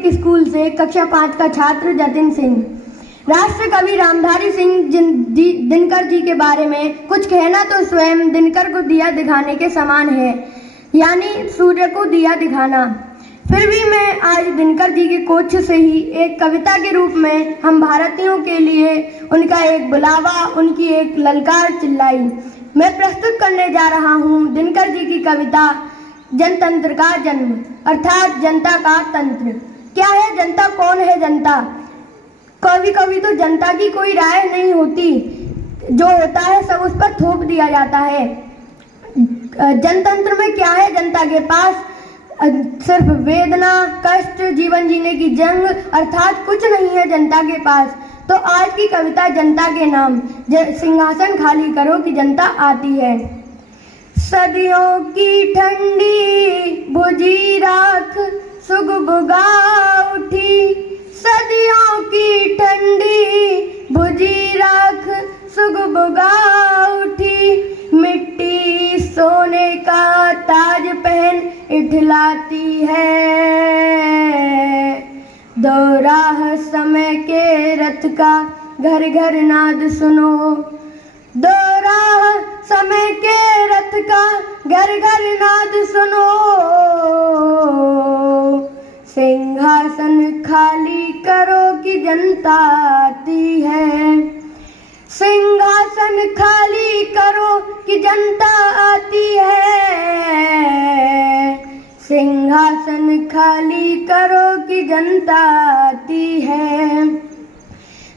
Public school से कक्षा 5 का छात्र जतिन सिंह। राष्ट्र कवि रामधारी सिंह दिनकर जी के बारे में कुछ कहना तो स्वयं दिनकर को दिया दिखाने के समान है, यानी सूर्य को दिया दिखाना। फिर भी मैं आज दिनकर जी के कोच से ही एक कविता के रूप में हम भारतीयों के लिए उनका एक बुलावा, उनकी एक ललकार चिल्लाई। मैं प्रस्तुत करने जा रहा हूँ दिनकर जी की कविता जनतंत्र का जन्म, अर्थात जनता का तंत्र। क्या है जनता, कौन है जनता? कभी कभी तो जनता की कोई राय नहीं होती, जो होता है सब उस पर थोप दिया जाता है। जनतंत्र में क्या है? जनता के पास सिर्फ वेदना, कष्ट, जीवन जीने की जंग, अर्थात कुछ नहीं है जनता के पास। तो आज की कविता जनता के नाम, सिंहासन खाली करो कि जनता आती है। सदियों की ठंडी बुझी राख सुगबुगा उठी, सदियों की ठंडी बुझी राख सुगबुगा उठी, मिट्टी सोने का ताज पहन इठलाती है। दोराह समय के रथ का घर घर नाद सुनो, दोराह समय के रथ का घर घर नाद सुनो, सिंहासन खाली करो कि जनता आती है, सिंहासन खाली करो कि जनता आती है, सिंहासन खाली करो कि जनता आती है।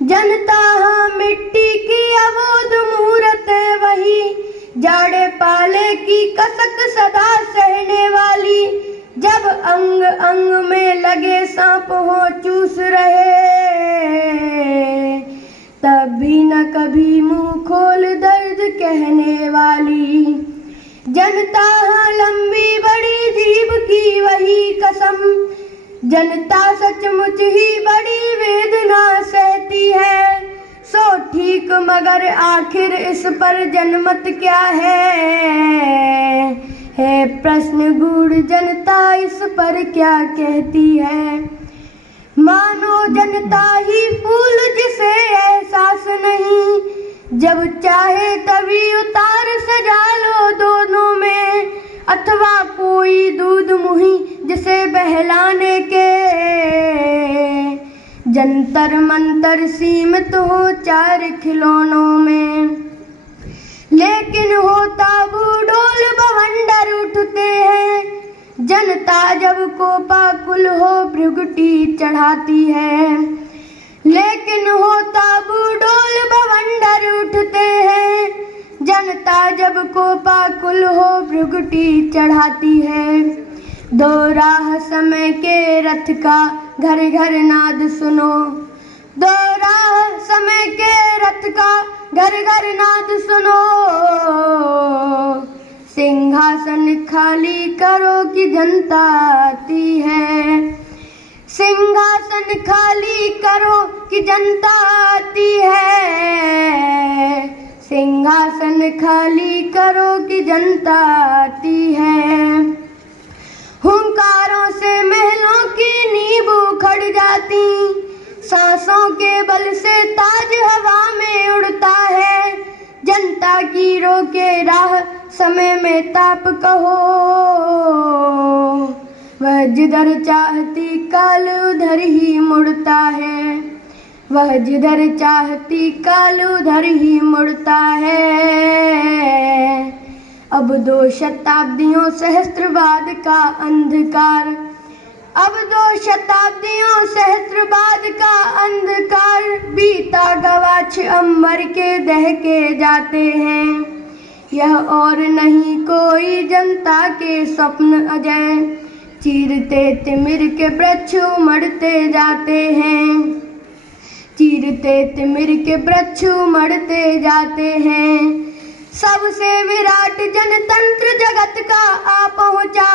जनता हाँ मिट्टी की अबोध मूरत है वही, जाड़े पाले की कसक सदा सहने वाली, जब अंग अंग में लगे सांप हो चूस रहे, तब भी न कभी मुंह खोल दर्द कहने वाली। जनता हाँ लंबी बड़ी जीभ की वही कसम, जनता सचमुच ही बड़ी वेदना सहती है। सो ठीक मगर आखिर इस पर जनमत क्या है प्रश्न गूढ़ जनता इस पर क्या कहती है। मानो जनता ही फूल जिसे एहसास नहीं, जब चाहे तभी उतार सजा लो दोनों में, अथवा कोई दूध मुही जिसे बहलाने के जंतर मंतर सीमित हो 4 खिलौनों में। लेकिन होता बूढ़ोल बवंडर उठते हैं, जनता जब कोपाकुल हो भ्रुगुटी चढ़ाती है। लेकिन होता बूढ़ोल बवंडर उठते हैं, जनता जब कोपाकुल हो भ्रुगुटी चढ़ाती है। दोराह समय के रथ का घर घर नाद सुनो, दोराह समय के रथ का घर घर नाद सुनो, सिंहासन खाली करो कि जनता आती है, सिंहासन खाली करो कि जनता आती है, सिंहासन खाली करो कि जनता आती है। हुंकारों से महलों की नींव उखड़ जाती, सांसों के बल से ताज हवा में उड़ता है। जनता की रोके राह समय में ताप कहो, वह जिधर चाहती काल उधर ही मुड़ता है, वह जिधर चाहती काल उधर ही मुड़ता है। अब 2 शताब्दियों सहस्त्रवाद का अंधकार, अब 2 शताब्दियों सहस्त्रवाद का अंधकार, बीता गवाछ अंबर के दहके जाते हैं। यह और नहीं कोई जनता के स्वप्न अजय, चीरते तिमिर के वृक्ष उमड़ते जाते हैं, चीरते तिमिर के वृक्ष उमड़ते जाते हैं। सबसे विराट जनतंत्र जगत का आ पहुँचा,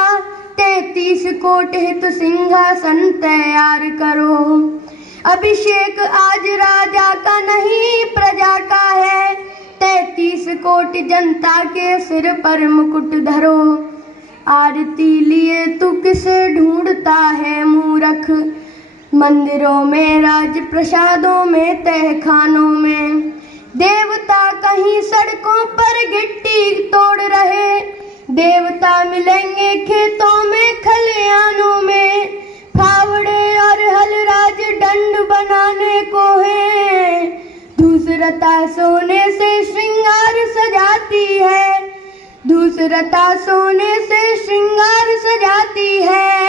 33 कोट हित सिंहासन तैयार करो। अभिषेक आज राजा का नहीं प्रजा का है, 33 कोट जनता के सिर पर मुकुट धरो। आरती लिए तू किसे ढूंढता है मूर्ख, मंदिरों में, राज प्रसादों में, तहखानों में। देवता कहीं सड़कों पर गिट्टी तोड़ रहे, देवता मिलेंगे खेतों में, खलिहानों में। फावड़े और हल राज दंड बनाने को है, दूसरता सोने से श्रृंगार सजाती है, दूसरता सोने से श्रृंगार सजाती है।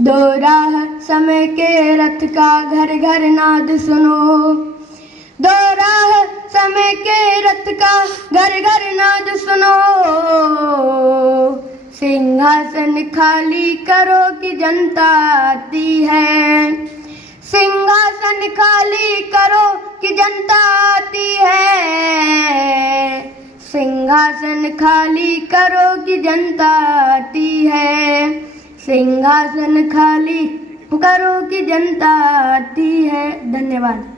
दो राह समय के रथ का घर घर नाद सुनो, दो राह समय के रथ का घर घर नाद सुनो। सिंहासन खाली करो कि जनता आती है, सिंहासन खाली करो कि जनता आती है, सिंहासन खाली करो कि जनता आती है, सिंहासन खाली करो कि जनता आती है। धन्यवाद।